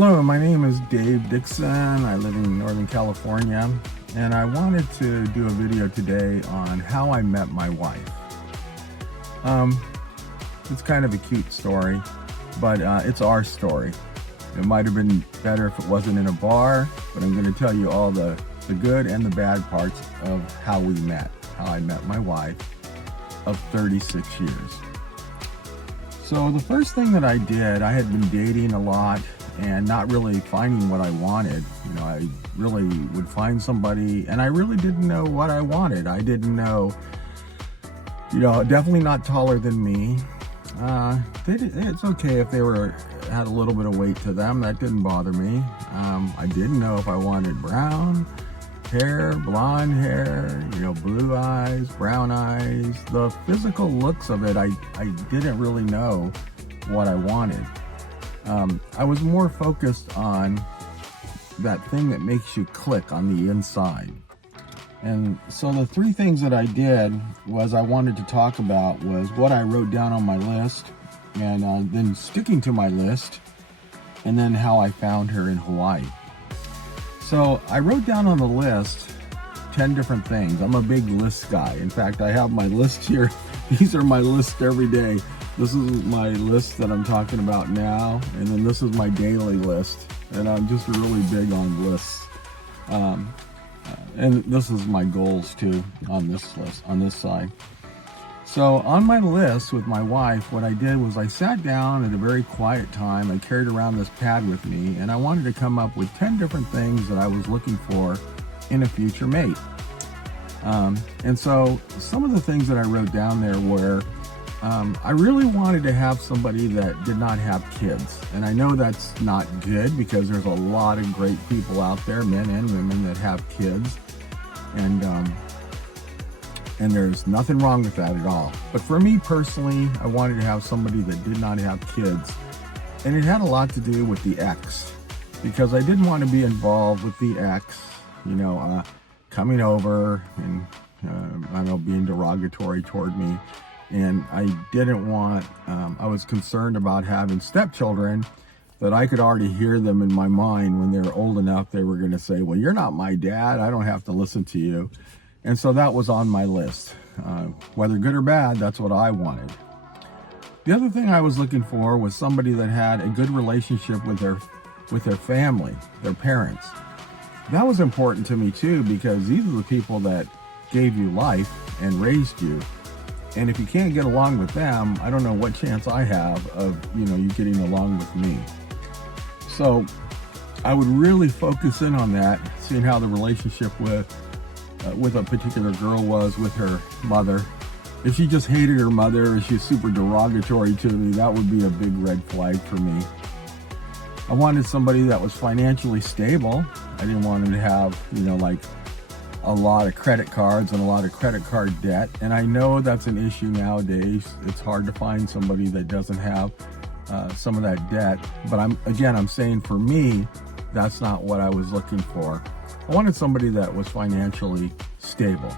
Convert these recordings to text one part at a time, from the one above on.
Hello, my name is Dave Dixon. I live in Northern California, and I wanted to do a video today on how I met my wife. It's kind of a cute story, but it's our story. It might have been better if it wasn't in a bar, but I'm going to tell you all the good and the bad parts of how we met, how I met my wife of 36 years. So the first thing that I did, I had been dating a lot and not really finding what I wanted. I really would find somebody and I really didn't know what I wanted. I didn't know, definitely not taller than me. It's okay if they had a little bit of weight to them. That didn't bother me. I didn't know if I wanted brown hair, blonde hair, blue eyes, brown eyes. The physical looks of it, I didn't really know what I wanted. I was more focused on that thing that makes you click on the inside. And so the three things that I did was I wanted to talk about was what I wrote down on my list, and then sticking to my list, and then how I found her in Hawaii. So I wrote down on the list 10 different things. I'm a big list guy. In fact, I have my list here. These are my lists every day. This is my list that I'm talking about now, and then this is my daily list, and I'm just really big on lists. And this is my goals too on this list, on this side. So on my list with my wife, what I did was I sat down at a very quiet time. I carried around this pad with me, and I wanted to come up with 10 different things that I was looking for in a future mate. And so some of the things that I wrote down there were, I really wanted to have somebody that did not have kids. And I know that's not good because there's a lot of great people out there, men and women, that have kids. And there's nothing wrong with that at all. But for me personally, I wanted to have somebody that did not have kids. And it had a lot to do with the ex, because I didn't want to be involved with the ex, coming over and, being derogatory toward me. And I didn't want, I was concerned about having stepchildren that I could already hear them in my mind when they were old enough. They were going to say, well, you're not my dad. I don't have to listen to you. And so that was on my list. Whether good or bad, that's what I wanted. The other thing I was looking for was somebody that had a good relationship with their family, their parents. That was important to me too, because these are the people that gave you life and raised you. And if you can't get along with them, I don't know what chance I have of, you getting along with me. So I would really focus in on that, seeing how the relationship with a particular girl was with her mother. If she just hated her mother, or she's super derogatory to me, that would be a big red flag for me. I wanted somebody that was financially stable. I didn't want them to have, a lot of credit cards and a lot of credit card debt. And I know that's an issue nowadays. It's hard to find somebody that doesn't have some of that debt. But I'm saying for me, that's not what I was looking for. I wanted somebody that was financially stable.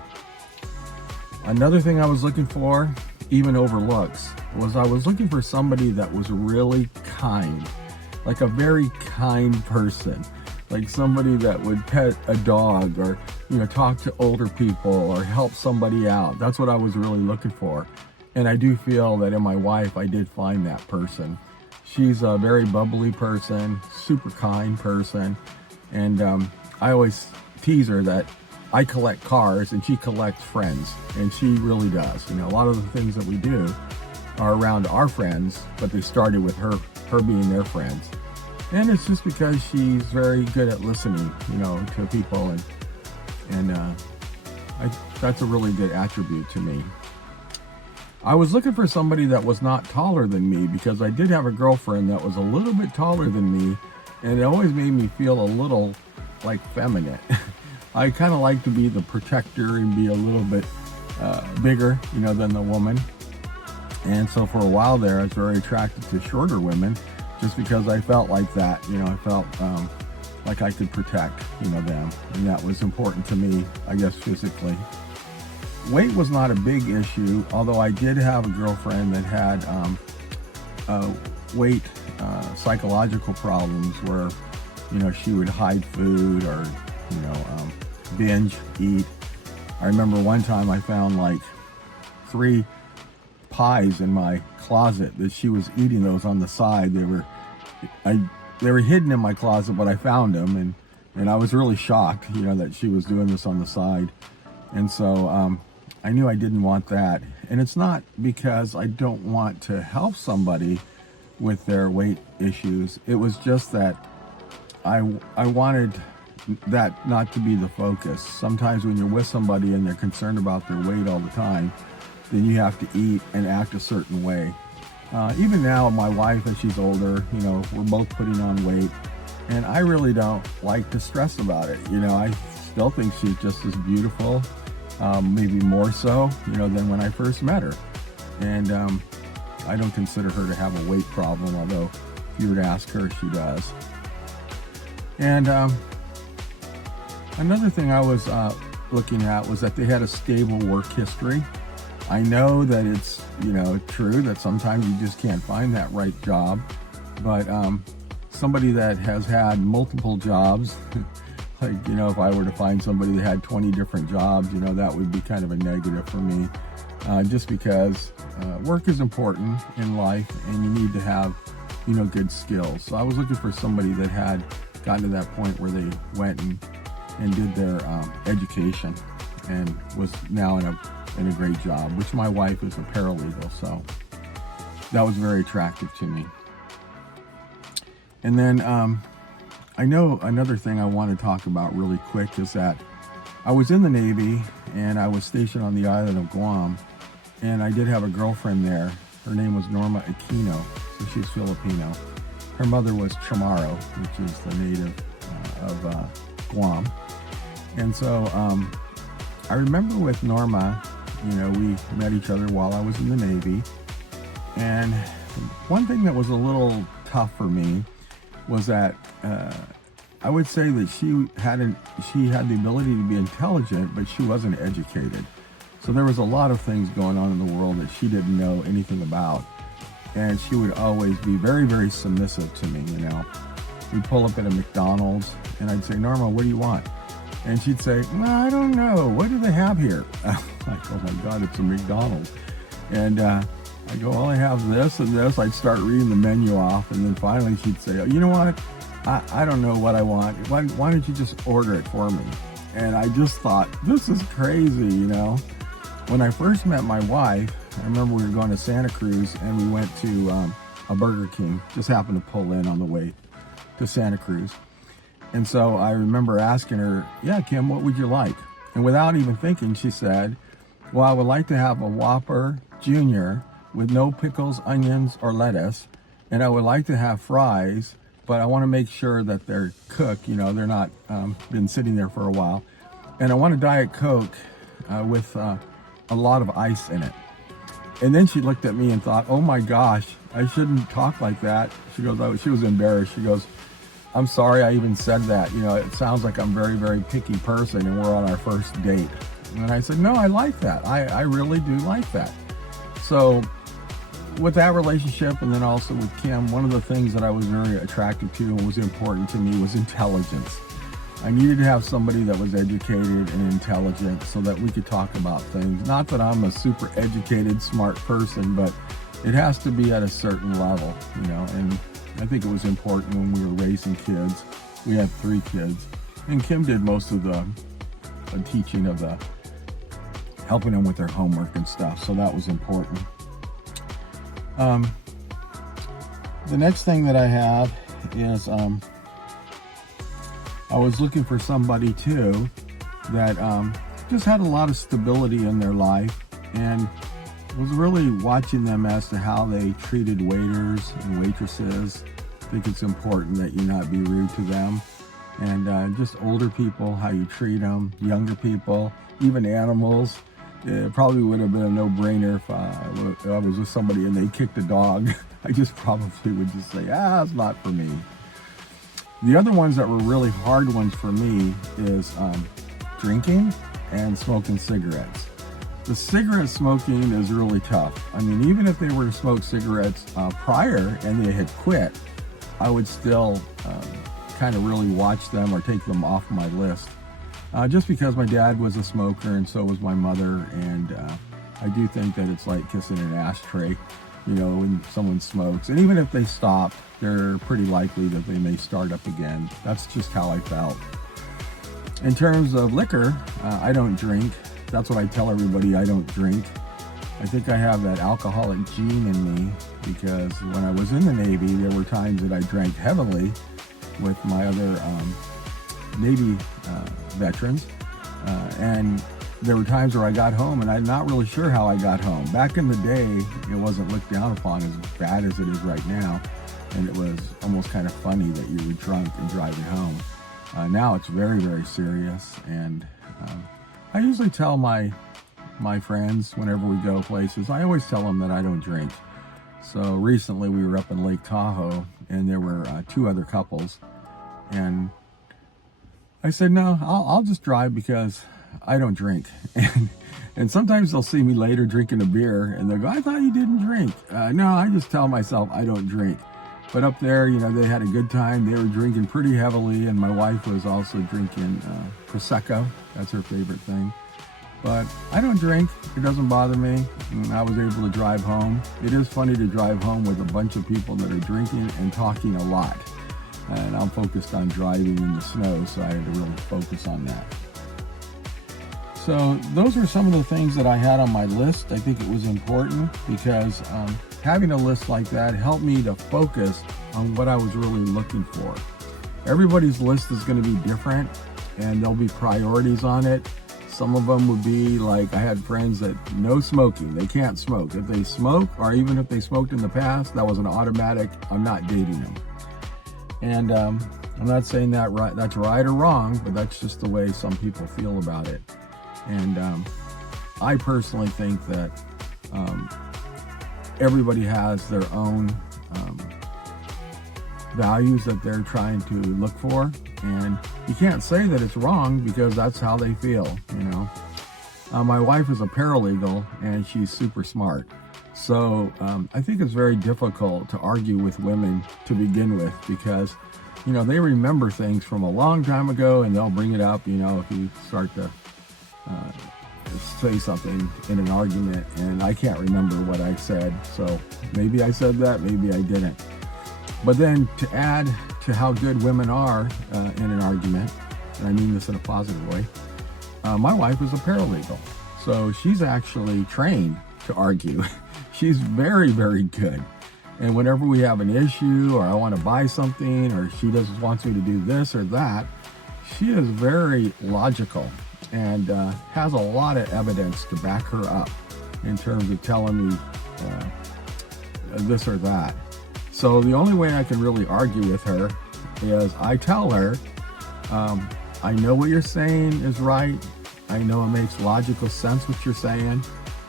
Another thing I was looking for, even over looks, was I was looking for somebody that was really kind, like a very kind person, like somebody that would pet a dog or, talk to older people or help somebody out. That's what I was really looking for. And I do feel that in my wife, I did find that person. She's a very bubbly person, super kind person. And I always tease her that I collect cars and she collects friends. And she really does. A lot of the things that we do are around our friends, but they started with her being their friends. And it's just because she's very good at listening, to people, and that's a really good attribute to me. I was looking for somebody that was not taller than me, because I did have a girlfriend that was a little bit taller than me, and it always made me feel a little like feminine. I kind of like to be the protector and be a little bit bigger, than the woman. And so for a while there, I was very attracted to shorter women, just because I felt like that. I felt like I could protect, them. And that was important to me, I guess, physically. Weight was not a big issue, although I did have a girlfriend that had weight psychological problems where, she would hide food or, binge eat. I remember one time I found like 3 pies in my closet that she was eating those on the side. They were hidden in my closet, but I found them, and I was really shocked, that she was doing this on the side. And so I knew I didn't want that. And it's not because I don't want to help somebody with their weight issues. It was just that I wanted that not to be the focus. Sometimes when you're with somebody and they're concerned about their weight all the time, then you have to eat and act a certain way. Even now, my wife, as she's older, we're both putting on weight, and I really don't like to stress about it. I still think she's just as beautiful, maybe more so, than when I first met her. And I don't consider her to have a weight problem, although if you were to ask her, she does. And another thing I was looking at was that they had a stable work history. I know that it's, true that sometimes you just can't find that right job, but somebody that has had multiple jobs, like, if I were to find somebody that had 20 different jobs, that would be kind of a negative for me, just because work is important in life and you need to have, good skills. So I was looking for somebody that had gotten to that point where they went and did their education and was now in a great job, which my wife is a paralegal, so that was very attractive to me. And then I know another thing I want to talk about really quick is that I was in the Navy and I was stationed on the island of Guam, and I did have a girlfriend there. Her name was Norma Aquino, so she's Filipino. Her mother was Chamorro, which is the native of Guam. And so I remember with Norma, we met each other while I was in the Navy. And one thing that was a little tough for me was that I would say that she had the ability to be intelligent, but she wasn't educated. So there was a lot of things going on in the world that she didn't know anything about. And she would always be very, very submissive to me, We'd pull up at a McDonald's and I'd say, Norma, what do you want? And she'd say, well, I don't know. What do they have here? I'm like, oh my God, it's a McDonald's. And I go, well, I have this and this. I'd start reading the menu off. And then finally she'd say, oh, you know what? I don't know what I want. Why don't you just order it for me? And I just thought, this is crazy, When I first met my wife, I remember we were going to Santa Cruz and we went to a Burger King. Just happened to pull in on the way to Santa Cruz. And so I remember asking her, yeah, Kim, what would you like? And without even thinking, she said, well, I would like to have a Whopper Junior with no pickles, onions, or lettuce. And I would like to have fries, but I want to make sure that they're cooked, they're not been sitting there for a while. And I want a Diet Coke with a lot of ice in it. And then she looked at me and thought, oh my gosh, I shouldn't talk like that. She goes, she was embarrassed. She goes, I'm sorry I even said that. It sounds like I'm a very, very picky person and we're on our first date. And I said, no, I like that. I really do like that. So with that relationship, and then also with Kim, one of the things that I was very attracted to and was important to me was intelligence. I needed to have somebody that was educated and intelligent so that we could talk about things. Not that I'm a super educated, smart person, but it has to be at a certain level, and I think it was important when we were raising kids. We had 3 kids, and Kim did most of the teaching of helping them with their homework and stuff, so that was important. The next thing that I have is I was looking for somebody too that just had a lot of stability in their life and was really watching them as to how they treated waiters and waitresses. I think it's important that you not be rude to them. And just older people, how you treat them, younger people, even animals. It probably would have been a no-brainer if I was with somebody and they kicked a dog. I just probably would just say, it's not for me. The other ones that were really hard ones for me is drinking and smoking cigarettes. The cigarette smoking is really tough. I mean, even if they were to smoke cigarettes prior and they had quit, I would still kind of really watch them or take them off my list. Just because my dad was a smoker and so was my mother, and I do think that it's like kissing an ashtray, you know, when someone smokes. And even if they stop, they're pretty likely that they may start up again. That's just how I felt. In terms of liquor, I don't drink. That's what I tell everybody, I don't drink. I think I have that alcoholic gene in me because when I was in the Navy, there were times that I drank heavily with my other Navy veterans. And there were times where I got home and I'm not really sure how I got home. Back in the day, it wasn't looked down upon as bad as it is right now. And it was almost kind of funny that you were drunk and driving home. Now it's very, very serious. And I usually tell my friends whenever we go places, I always tell them that I don't drink. So recently we were up in Lake Tahoe and there were 2 other couples. And I said, no, I'll just drive because I don't drink. And sometimes they'll see me later drinking a beer and they'll go, I thought you didn't drink. No, I just tell myself I don't drink. But up there, you know, they had a good time. They were drinking pretty heavily, and my wife was also drinking Prosecco. That's her favorite thing. But I don't drink. It doesn't bother me. And I was able to drive home. It is funny to drive home with a bunch of people that are drinking and talking a lot. And I'm focused on driving in the snow, so I had to really focus on that. So those are some of the things that I had on my list. I think it was important because having a list like that helped me to focus on what I was really looking for. Everybody's list is going to be different and there'll be priorities on it. Some of them would be like, I had friends that no smoking, they can't smoke. If they smoke, or even if they smoked in the past, that was an automatic, I'm not dating them. And I'm not saying that that's right or wrong, but that's just the way some people feel about it. And I personally think that everybody has their own values that they're trying to look for, and you can't say that it's wrong because that's how they feel, you know. My wife is a paralegal and she's super smart, so I think it's very difficult to argue with women to begin with because, you know, they remember things from a long time ago and they'll bring it up, you know, if you start to say something in an argument and I can't remember what I said, so maybe I said that, maybe I didn't. But then to add to how good women are in an argument, and I mean this in a positive way, my wife is a paralegal, so she's actually trained to argue. She's very, very good. And whenever we have an issue or I want to buy something or she just wants me to do this or that, she is very logical and has a lot of evidence to back her up in terms of telling me this or that. So the only way I can really argue with her is I tell her, I know what you're saying is right. I know it makes logical sense what you're saying,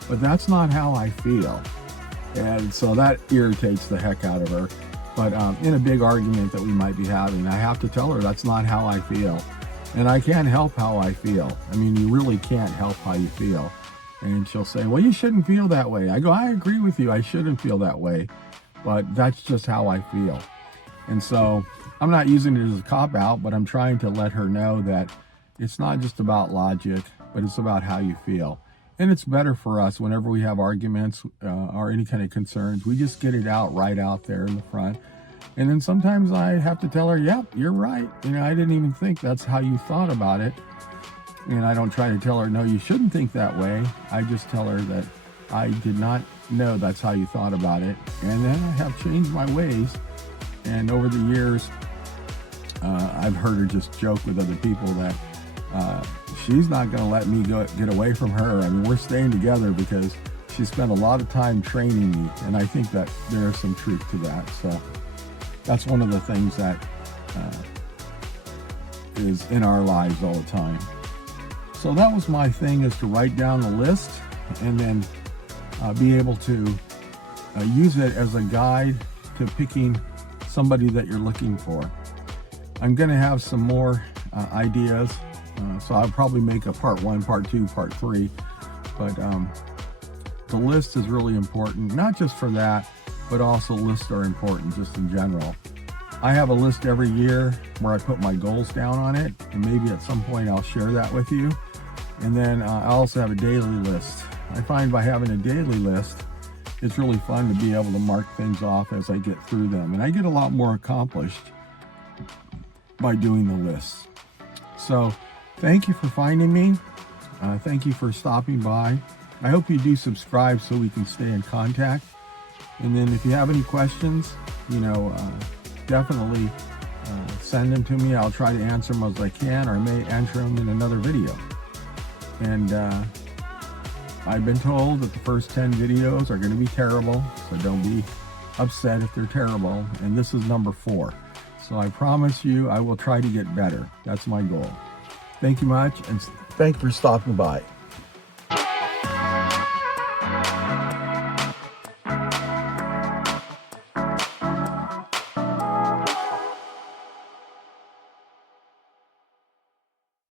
but that's not how I feel. And so that irritates the heck out of her. But in a big argument that we might be having, I have to tell her that's not how I feel. And I can't help how I feel. I mean, you really can't help how you feel. And she'll say, well, you shouldn't feel that way. I go, I agree with you. I shouldn't feel that way. But that's just how I feel. And so I'm not using it as a cop-out, but I'm trying to let her know that it's not just about logic, but it's about how you feel. And it's better for us whenever we have arguments or any kind of concerns. We just get it out right out there in the front. And then sometimes I have to tell her, yep, you're right. You know, I didn't even think that's how you thought about it. And I don't try to tell her, no, you shouldn't think that way. I just tell her that I did not know that's how you thought about it. And then I have changed my ways. And over the years, I've heard her just joke with other people that she's not going to let me get away from her. I mean, we're staying together because she spent a lot of time training me. And I think that there is some truth to that. So that's one of the things that is in our lives all the time. So that was my thing, is to write down the list and then be able to use it as a guide to picking somebody that you're looking for. I'm going to have some more ideas, so I'll probably make a part 1, part 2, part 3 But the list is really important, not just for that, but also lists are important just in general. I have a list every year where I put my goals down on it, and maybe at some point I'll share that with you. And then I also have a daily list. I find by having a daily list, it's really fun to be able to mark things off as I get through them. And I get a lot more accomplished by doing the lists. So thank you for finding me. Thank you for stopping by. I hope you do subscribe so we can stay in contact. And then if you have any questions, definitely send them to me. I'll try to answer them as I can, or I may answer them in another video. And I've been told that the first 10 videos are going to be terrible, so don't be upset if they're terrible. And this is number 4. So I promise you I will try to get better. That's my goal. Thank you much, and thank you for stopping by.